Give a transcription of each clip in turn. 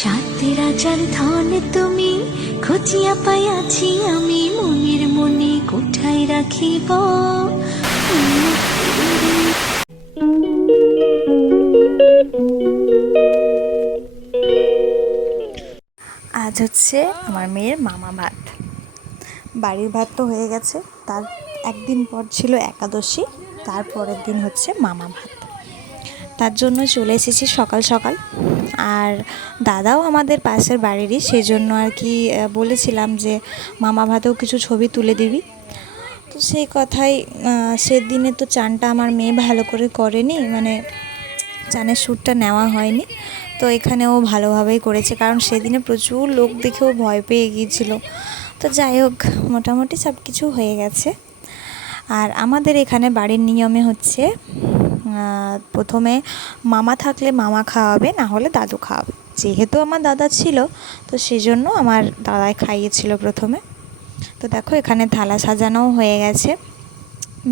সাথে রাজার ধন তুমি খুঁজিয়া পাইয়াছি আমি মনের মনে কোঠায় রাখিব। আজ হচ্ছে আমার মেয়ের মামা ভাত। বাড়ির ভাত তো হয়ে গেছে, তার একদিন পর ছিল একাদশী, তারপরের দিন হচ্ছে মামা ভাত। তার জন্য চলে এসেছি সকাল সকাল। আর দাদাও আমাদের পাশের বাড়িরই, সেজন্য আর কি বলেছিলাম যে মামা ভাতেও কিছু ছবি তুলে দিবি। তো সেই কথাই, সেদিনে তো চানটা আমার মেয়ে ভালো করে করেনি, মানে চানের শ্যুটটা নেওয়া হয়নি। তো এখানেও ভালোভাবেই করেছে, কারণ সেদিনে প্রচুর লোক দেখেও ভয় পেয়ে গিয়েছিল। তো যাই হোক, মোটামুটি সব কিছু হয়ে গেছে। আর আমাদের এখানে বাড়ির নিয়মে হচ্ছে প্রথমে মামা থাকলে মামা খাওয়াবে, না হলে দাদু খাওয়াবে। যেহেতু আমার দাদা ছিল, তো সেজন্য আমার দাদাই খাইয়েছিল প্রথমে। তো দেখো, এখানে থালা সাজানোও হয়ে গেছে।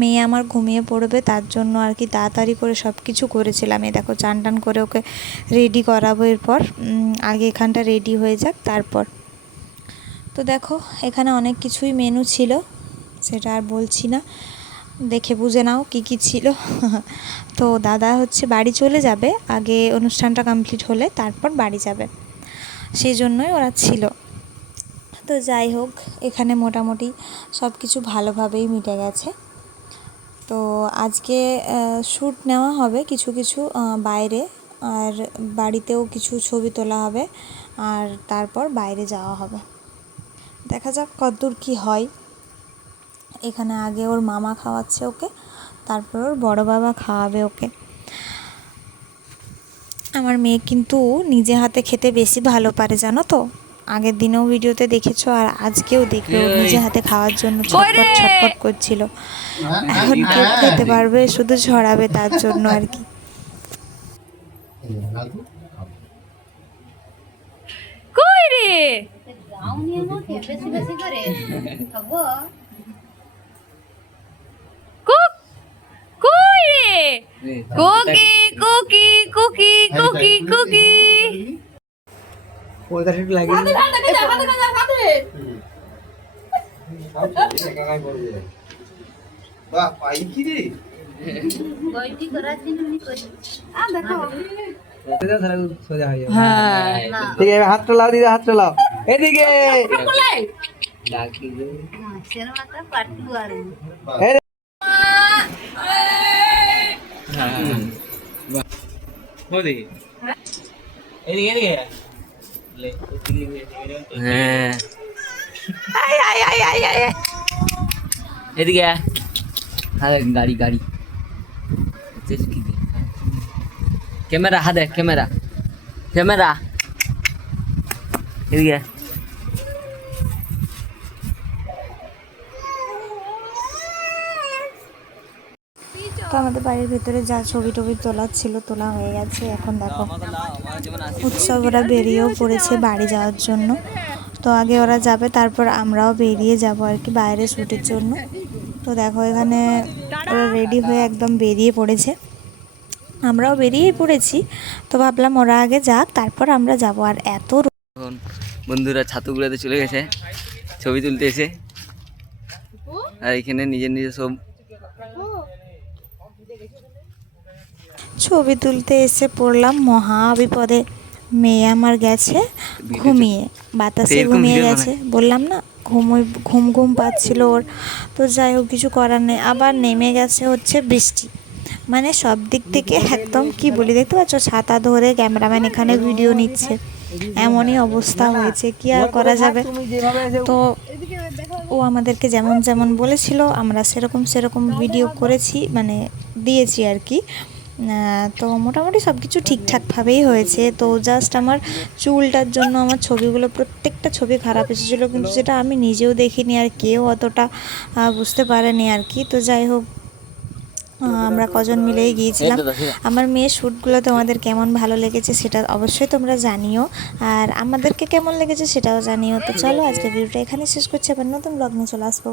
মেয়ে আমার ঘুমিয়ে পড়বে, তার জন্য আর কি তাড়াতাড়ি করে সব কিছু করেছিলাম। এই দেখো, চান টান করে ওকে রেডি করাবো, এরপর আগে এখানটা রেডি হয়ে যাক তারপর। তো দেখো, এখানে অনেক কিছুই মেনু ছিল, সেটা আর বলছি না, দেখে বুঝে নাও কী কী ছিল। তো দাদা হচ্ছে বাড়ি চলে যাবে, আগে অনুষ্ঠানটা কমপ্লিট হলে তারপর বাড়ি যাবে, সেই জন্যই ওরা ছিল। তো যাই হোক, এখানে মোটামুটি সব কিছু ভালোভাবেই মিটে গেছে। তো আজকে শ্যুট নেওয়া হবে কিছু কিছু বাইরে, আর বাড়িতেও কিছু ছবি তোলা হবে, আর তারপর বাইরে যাওয়া হবে। দেখা যাক কতদূর কী হয়। এখানে আগে ওর মামা খাওয়াচ্ছে ওকে, তারপর ওর বড় বাবা খাওয়াবে ওকে। আমার মেয়ে কিন্তু নিজে হাতে খেতে বেশি ভালো পারে, জানো তো। আগের দিনেও ভিডিওতে দেখেছো, আর আজকেও দেখবে ও নিজে হাতে খাওয়ার জন্য ছটপট ছটপট করছিল। এখন কেউ খেতে পারবে, শুধু ঝরাবে তার জন্য আর কি। কই রে কই রে Cookie Cookie Cookie Cookie Cookie ওইটা একটু লাগিয়ে বাহ পাই কি রে বইটি করার জন্য নি করি দেখো সোজা হয়ে যাবে। হ্যাঁ ঠিক আছে, হাতটা লাও দিদা, হাতটা লাও এদিকে। সের মাথা পাটু আর মোদি এদিকে এদিকে হ্যাঁ এদিকে হ্যাঁ, গাড়ি গাড়ি ক্যামেরা, হ্যাঁ দেখ ক্যামেরা ক্যামেরা এদিকে। তো আমাদের বাড়ির ভেতরে যা ছবি টবি তোলার ছিল তোলা হয়ে গেছে। এখন দেখো, উৎসব ওরা বেরিয়েও পড়েছে বাড়ি যাওয়ার জন্য। তো আগে ওরা যাবে, তারপর আমরাও বেরিয়ে যাব আর কি বাইরে শ্যুটের জন্য। তো দেখো, এখানে ওরা রেডি হয়ে একদম বেরিয়ে পড়েছে, আমরাও বেরিয়ে পড়েছি। তো ভাবলাম ওরা আগে যাক, তারপর আমরা যাব। আর এত এখন বন্ধুরা ছাতুগুলোতে চলে গেছে ছবি তুলতে এসে, আর এখানে নিজের নিজের সব ছবি তুলতে এসে পড়লাম মহা বিপদে। মেয়ে আমার গেছে ঘুমিয়ে, বাতাসে ঘুমিয়ে গেছে, বললাম না ঘুম ঘুম পাচ্ছিল ওর। তো যাই হোক, কিছু করার নেই। আবার নেমে গেছে হচ্ছে বৃষ্টি, মানে সব দিক থেকে একদম কি বলি, দেখতে পাচ্ছ ছাতা ধরে ক্যামেরাম্যান এখানে ভিডিও নিচ্ছে, এমনই অবস্থা হয়েছে, কি আর করা যাবে। তো ও আমাদেরকে যেমন যেমন বলেছিল আমরা সেরকম সেরকম ভিডিও করেছি, মানে দিয়েছি আর কি। তো মোটামুটি সব কিছু ঠিকঠাকভাবেই হয়েছে। তো জাস্ট আমার চুলটার জন্য আমার ছবিগুলো, প্রত্যেকটা ছবি খারাপ এসেছিলো, কিন্তু যেটা আমি নিজেও দেখিনি আর কেউ অতটা বুঝতে পারেনি আর কি। তো যাই হোক, আমরা কজন মিলেই গিয়েছিলাম। আমার মেয়ের শ্যুটগুলো তোমাদের কেমন ভালো লেগেছে সেটা অবশ্যই তোমরা জানিও, আর আমাদেরকে কেমন লেগেছে সেটাও জানিও। তো চলো, আজকে ভিডিওটা এখানে শেষ করছি, আবার নতুন ব্লগ নিয়ে চলে আসবো।